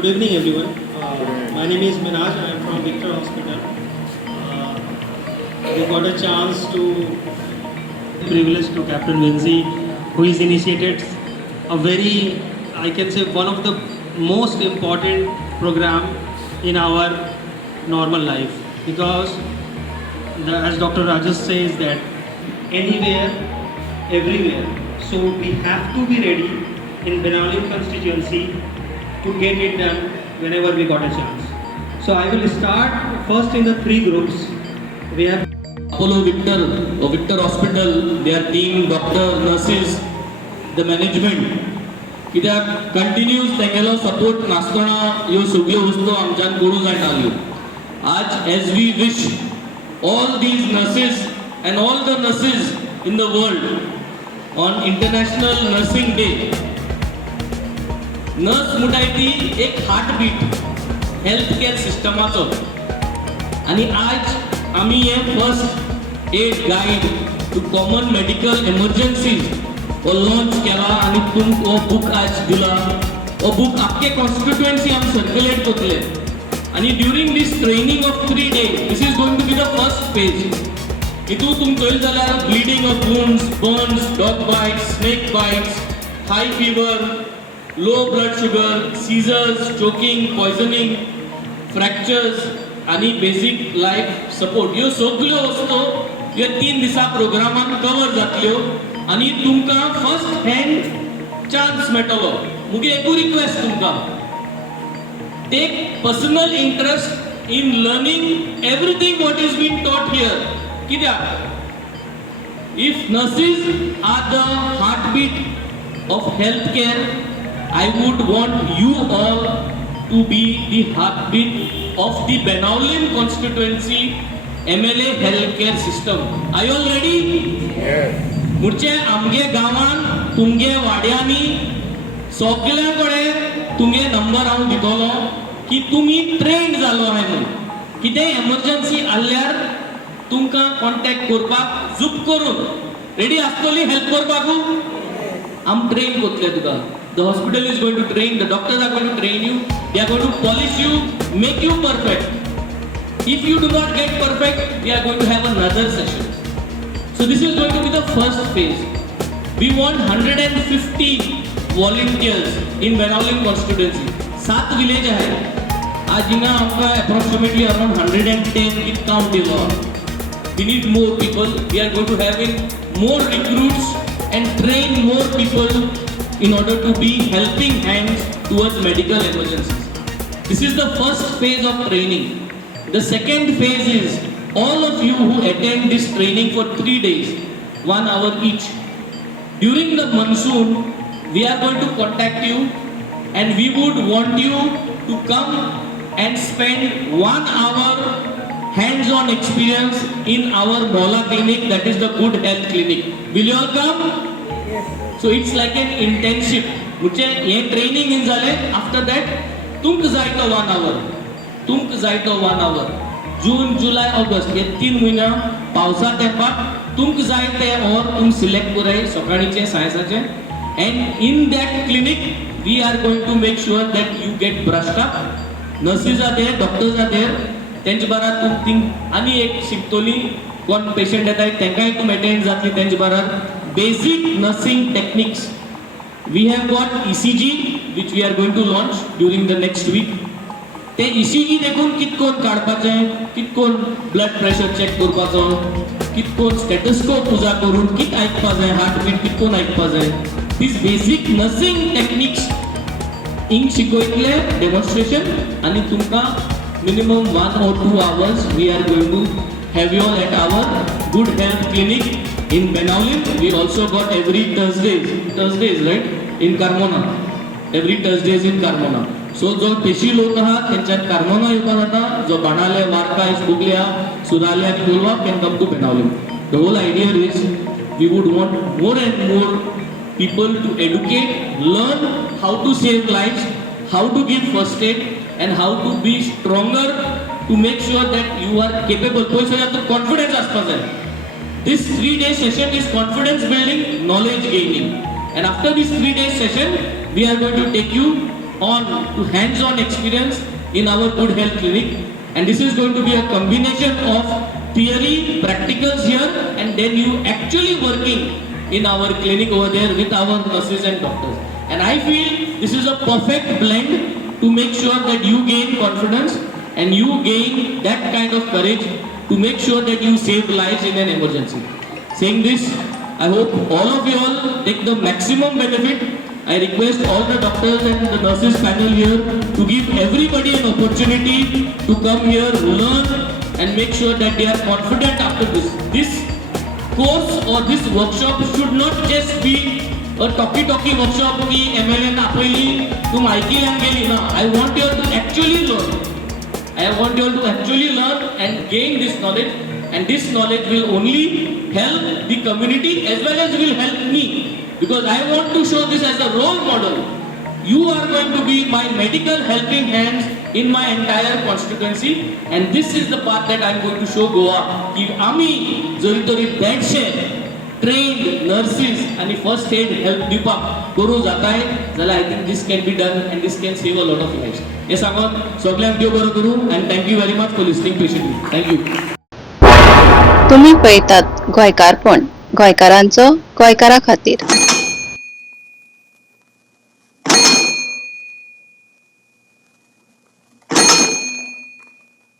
Good evening, everyone. My name is Minaj. I am from Victor Hospital. We got a chance to privilege to Captain Vinci, who is initiated a very, I can say, one of the most important program in our normal life, because as Dr. Rajesh says that anywhere, everywhere. So we have to be ready in Benalim constituency to get it done whenever we got a chance. So I will start first in the three groups. We have Apollo Victor or Victor Hospital, their team, doctor, nurses, the management. कित्याक continuous तेंगेलो support नासतना ह्यो सगळ्यो वस्तू आमच्यान करूं जायनाल्यो. आज as we wish all these nurses and all the nurses in the world on International Nursing Day. Nurse म्हणटाय ती एक हार्टबीट हेल्थ केअर सिस्टमाचो, आणि आज आमी हे first aid guide to common medical emergencies हो लॉन्च केला आणि तुमकां हो बूक आज दिला. हो बूक आख्खे कॉन्स्टिट्युएन्सी आमी सर्क्युलेट करतले, आणि during this training of 3 days this is going to be the first phase. हितून तुमकां कळ्ळें जाल्यार bleeding of wounds, burns, dog bites, snake bites, high fever, low blood sugar, seizures, choking, poisoning, fractures आणि basic life support ह्यो सगळ्यो वस्तू ह्या 3 दिसा प्रोग्रामान कवर जातल्यो, आणि तुमकां फर्स्ट हँड चान्स मेळटलो. मुगे एकूच रिक्वेस्ट तुमकां, take personal interest in learning everything what is been taught here. कित्याक if nurses are the heartbeat of health care, I would want you all to be the heartbeat of the Benalim constituency MLA healthcare system. Are you all ready? Yes. मुर्चे आमगे गावान तुमगे वाड्यांनी सगळ्या कडेन तुमगे number हांव दितलो की तुमी ट्रेंड जालो आहाय म्हणून. कितें एमर्जन्सी आसल्यार तुमकां कॉन्टॅक्ट करपाक झूप करून रेडी आसतली हेल्प करपाकू. आम ट्रेन करतले तुका. The hospital is going to train, the doctors are going to train you, they are going to polish you, make you perfect. If you do not get perfect, we are going to have another session. So this is going to be the first phase. We want 150 volunteers in Benalim constituency. 7 villages are. आज हिंगा आमका approximately around 110 it count दिलो. We need more people. We are going to having more recruits and train more people in order to be helping hands towards medical emergencies. This is the first phase of training. The second phase is all of you who attend this training for 3 days, 1 hour each. During the monsoon, we are going to contact you and we would want you to come and spend 1 hour hands-on experience in our Mohalla clinic, that is the Good Health Clinic. Will you all come? So it's like an internship. मुझे ये training in जाले. After that तुमक जाय तो 1 hour, तुमक जाय तो 1 hour. जून, जुलाई, August हे 3 महिना पावसा तेंपाक तुमक जाय ते और तुम सिलेक्ट कराय सकाळीचे सायन्साचे. And in that clinic we are going to make sure that you get brushed up. Nurses are there, doctors are there. तेंचे बारा तुम थिंक आनी एक शिकतली कोण पेशंट येताय तेंकाय तुम अटेंड जातली तेंचे बारा. Basic nursing techniques. We have got ECG which we are going to launch during the next week. ते ECG देखून कितकोन काडपाचें, कितकोन ब्लड प्रेशर चेक करपाचो, कितकोन स्टेथोस्कोप उजा करून कित आयकपा जाय, हार्टबीट कितकोन आयकपा जाय. These basic nursing techniques इंग शिकयतले डेमॉन्स्ट्रेशन, आणि तुमकां minimum 1 or 2 hours we are going to have you all at our Good Health Clinic in Benalim. We also got every Thursdays right in Carmona. Every Thursdays in Carmona. So जो पेशी लोक आहात त्यांच्यात Carmona येवपा जाता. जो बाणाले, वारकाय, बुगल्या, सुदाल्या, Kolwa can come to Benalim. The whole idea is we would want more and more people to educate, learn how to save lives, how to give first aid, and how to be stronger to make sure that you are capable. पयसो जाता confidence आसपा जाय. This 3-day session is confidence building, knowledge gaining. And after this 3-day session, we are going to take you on to hands-on experience in our Good Health Clinic, and this is going to be a combination of theory, practicals here, and then you actually working in our clinic over there with our nurses and doctors. And I feel this is a perfect blend to make sure that you gain confidence and you gain that kind of courage to make sure that you save lives in an emergency. Saying this, I hope all of you all take the maximum benefit. I request all the doctors and the nurses panel here to give everybody an opportunity to come here, learn, and make sure that they are confident after this. This course or this workshop should not just be a talkie workshop की MLA ना आपली तुम ऐकी लँग गेली ना. I want you to actually learn. I want you to actually learn and gain this knowledge, and this knowledge will only help the community as well as will help me, because I want to show this as a role model. You are going to be my medical helping hands in my entire constituency, and this is the path that I am going to show Goa की आम्ही जरी तरी बेडशे trained nurses and first aid help दिवपाक करू जाताय जाल्यार I think this can be done and this can save a lot of lives. हे सांगून सगळ्यांक देव बरो करूं, and thank you very much for listening patiently. Thank you. तुम्ही पळयतात गोंयकारपण, गोंयकारांचो गोंयकारा खातीर.